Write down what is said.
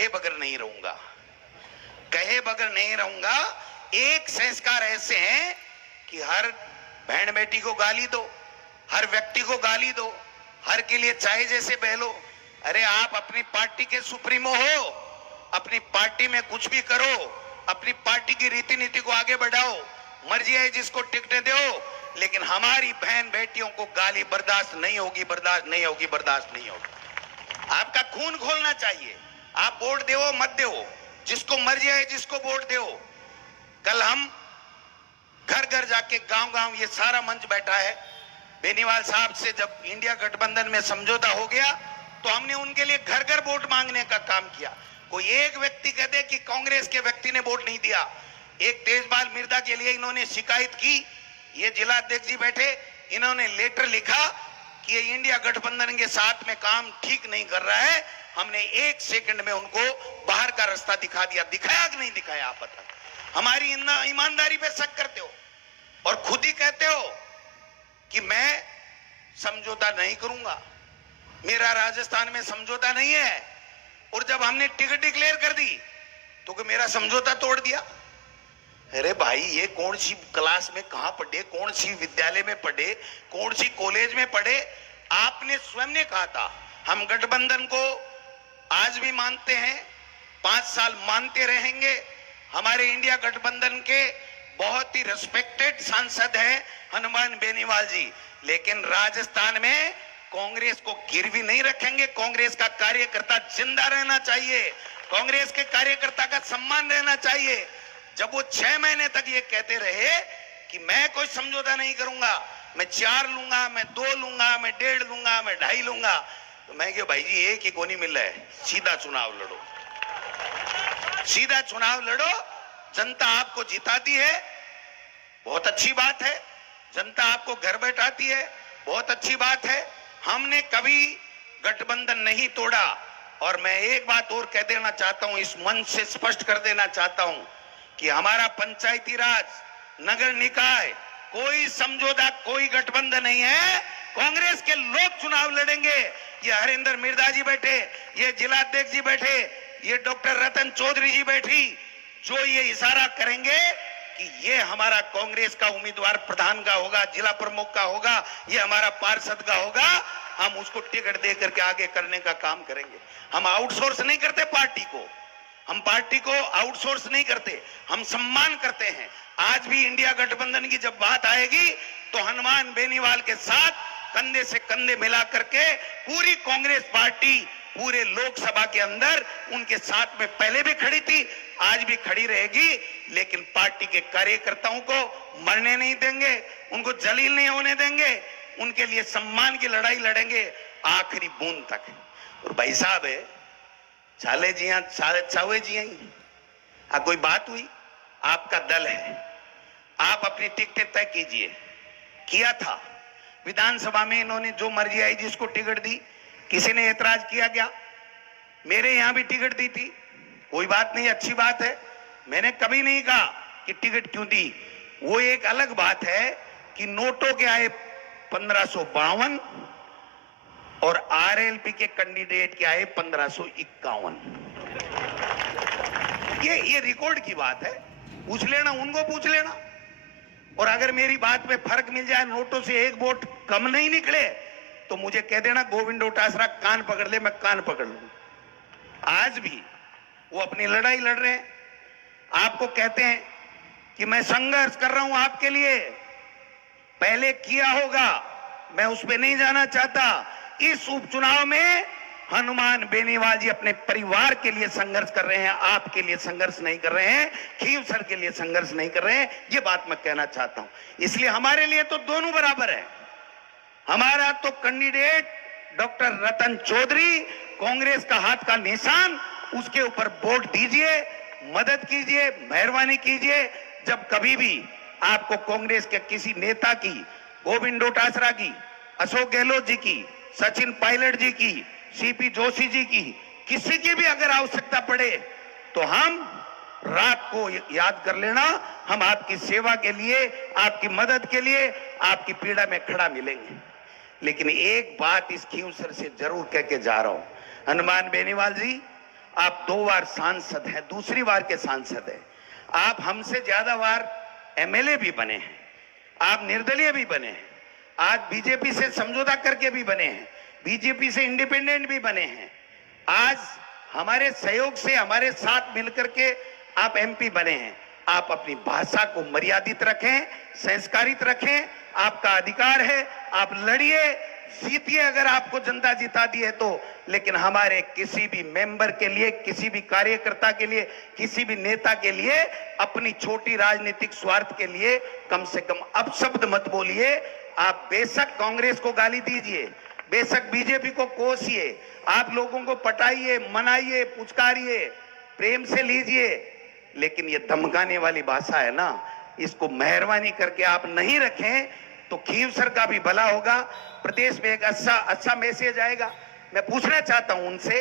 कहे बगैर नहीं रहूंगा, कहे बगैर नहीं रहूंगा। एक संस्कार ऐसे हैं कि हर बहन बेटी को गाली दो, हर व्यक्ति को गाली दो, हर के लिए चाय जैसे बहलो। अरे आप अपनी पार्टी के सुप्रीमो हो, अपनी पार्टी में कुछ भी करो, अपनी पार्टी की रीति नीति को आगे बढ़ाओ, मर्जी है जिसको टिकटें दो, लेकिन हमारी बहन बेटियों को गाली बर्दाश्त नहीं होगी, बर्दाश्त नहीं होगी, बर्दाश्त नहीं होगी। आपका खून खोलना चाहिए। आप वोट दो मत दो, जिसको मर्जी है जिसको वोट दो। कल हम घर घर जाके गांव गांव, ये सारा मंच बैठा है, बेनीवाल साहब से जब इंडिया गठबंधन में समझौता हो गया तो हमने उनके लिए घर घर वोट मांगने का काम किया। कोई एक व्यक्ति कह दे कि कांग्रेस के व्यक्ति ने वोट नहीं दिया। एक तेजपाल मिर्जा के लिए इन्होंने शिकायत की, ये जिला अध्यक्ष जी बैठे, इन्होंने लेटर लिखा कि ये इंडिया गठबंधन के साथ में काम ठीक नहीं कर रहा है। हमने 1 सेकंड में उनको बाहर का रास्ता दिखा दिया। दिखाया कि नहीं दिखाया आप बता? हमारी ईमानदारी पे शक करते हो और खुद ही कहते हो कि मैं समझौता नहीं करूंगा, मेरा राजस्थान में समझौता नहीं है। और जब हमने टिकट डिक्लेयर कर दी तो कि मेरा समझौता तोड़ दिया। अरे भाई, ये कौन सी क्लास में कहां पढ़े, कौन सी विद्यालय में पढ़े, कौन सी कॉलेज में पढ़े? आपने स्वयं ने कहा था हम गठबंधन को आज भी मानते हैं, 5 साल मानते रहेंगे। हमारे इंडिया गठबंधन के बहुत ही रिस्पेक्टेड सांसद हैं हनुमान बेनीवाल जी, लेकिन राजस्थान में कांग्रेस को गिरवी नहीं रखेंगे। कांग्रेस का कार्यकर्ता जिंदा रहना चाहिए, कांग्रेस के कार्यकर्ता का सम्मान रहना चाहिए। जब वो 6 महीने तक ये कहते रहे कि मैं कोई समझौता नहीं करूंगा, मैं 4 लूंगा, मैं 2 लूंगा, मैं 1.5 लूंगा, मैं 2.5 लूंगा, तो मैं क्यों भाई जी, एक ही को नहीं मिल रहा है, सीधा चुनाव लड़ो, सीधा चुनाव लड़ो। जनता आपको जिताती है, बहुत अच्छी बात है। जनता आपको घर बैठाती है, बहुत अच्छी बात है। हमने कभी गठबंधन नहीं तोड़ा। और मैं एक बात और कह देना चाहता हूं, इस मंच से स्पष्ट कर देना चाहता हूं कि हमारा पंचायती राज, नगर निकाय, कोई समझौता, कोई गठबंधन नहीं है। कांग्रेस के लोग चुनाव लड़ेंगे। ये हरिंदर मिर्जा जी बैठे, ये जिला अध्यक्ष जी बैठे, ये डॉक्टर रतन चौधरी जी बैठी, जो ये इशारा करेंगे कि ये हमारा कांग्रेस का उम्मीदवार प्रधान का होगा, जिला प्रमुख का होगा, ये हमारा पार्षद का होगा, हम उसको टिकट दे करके आगे करने का काम करेंगे। हम आउटसोर्स नहीं करते पार्टी को, हम पार्टी को आउटसोर्स नहीं करते, हम सम्मान करते हैं। आज भी इंडिया गठबंधन की जब बात आएगी तो हनुमान बेनीवाल के साथ कंधे से कंधे मिला करके पूरी कांग्रेस पार्टी पूरे लोकसभा के अंदर उनके साथ में पहले भी खड़ी थी, आज भी खड़ी रहेगी। लेकिन पार्टी के कार्यकर्ताओं को मरने नहीं देंगे, उनको जलील नहीं होने देंगे, उनके लिए सम्मान की लड़ाई लड़ेंगे आखिरी बूंद तक। और भाई साहब है चाले जी चावे जी कोई बात हुई, आपका दल है, आप अपनी टिकटें तय कीजिए। किया था विधानसभा में, इन्होंने जो मर्जी आई जिसको टिकट दी, किसी ने ऐतराज किया क्या? मेरे यहां भी टिकट दी थी, कोई बात नहीं, अच्छी बात है। मैंने कभी नहीं कहा कि टिकट क्यों दी। वो एक अलग बात है कि नोटों के आए 1552 और आरएलपी के कैंडिडेट के आए 1551। ये रिकॉर्ड की बात है, पूछ लेना, उनको पूछ लेना। और अगर मेरी बात में फर्क मिल जाए, नोटों से 1 वोट कम नहीं निकले, तो मुझे कह देना गोविंद डोटासरा कान पकड़ ले, मैं कान पकड़ लूं। आज भी वो अपनी लड़ाई लड़ रहे हैं, आपको कहते हैं कि मैं संघर्ष कर रहा हूं आपके लिए, पहले किया होगा, मैं उस पर नहीं जाना चाहता। इस उपचुनाव में हनुमान बेनीवाल जी अपने परिवार के लिए संघर्ष कर रहे हैं, आपके लिए संघर्ष नहीं कर रहे हैं, खींवसर के लिए संघर्ष नहीं कर रहे हैं। ये बात मैं कहना चाहता हूं। इसलिए हमारे लिए तो दोनों बराबर है। हमारा तो कैंडिडेट डॉक्टर रतन चौधरी, कांग्रेस का हाथ का निशान, उसके ऊपर वोट दीजिए, मदद कीजिए, मेहरबानी कीजिए। जब कभी भी आपको कांग्रेस के किसी नेता की, गोविंद डोटासरा की, अशोक गहलोत जी की, सचिन पायलट जी की, सीपी जोशी जी की, किसी की भी अगर आवश्यकता पड़े तो हम रात को याद कर लेना, हम आपकी सेवा के लिए, आपकी मदद के लिए, आपकी पीड़ा में खड़ा मिलेंगे। लेकिन एक बात इस खींवसर से जरूर कह के जा रहा हूं, हनुमान बेनीवाल जी, आप 2 बार सांसद हैं, दूसरी बार के सांसद हैं। आप हमसे ज्यादा बार एमएलए भी बने हैं, आप निर्दलीय भी बने हैं, आज बीजेपी से समझौता करके भी बने हैं, बीजेपी से इंडिपेंडेंट भी बने हैं, आज हमारे सहयोग से हमारे साथ मिलकर के आप एमपी बने हैं। आप अपनी भाषा को मर्यादित रखें, संस्कारित रखें, आपका अधिकार है, आप लड़िए, जीतिए अगर आपको जनता जिता दी है तो। लेकिन हमारे किसी भी मेंबर के लिए, किसी भी कार्यकर्ता के लिए, किसी भी नेता के लिए अपनी छोटी राजनीतिक स्वार्थ के लिए कम से कम अपशब्द मत बोलिए। आप बेशक कांग्रेस को गाली दीजिए, बेशक बीजेपी को कोसिए, आप लोगों को पटाइए, मनाइए, पुचकारिए, प्रेम से लीजिए, लेकिन ये धमकाने वाली भाषा है ना, इसको मेहरबानी करके आप नहीं रखें तो खींवसर का भी भला होगा, प्रदेश में एक अच्छा मैसेज आएगा। मैं पूछना चाहता हूं उनसे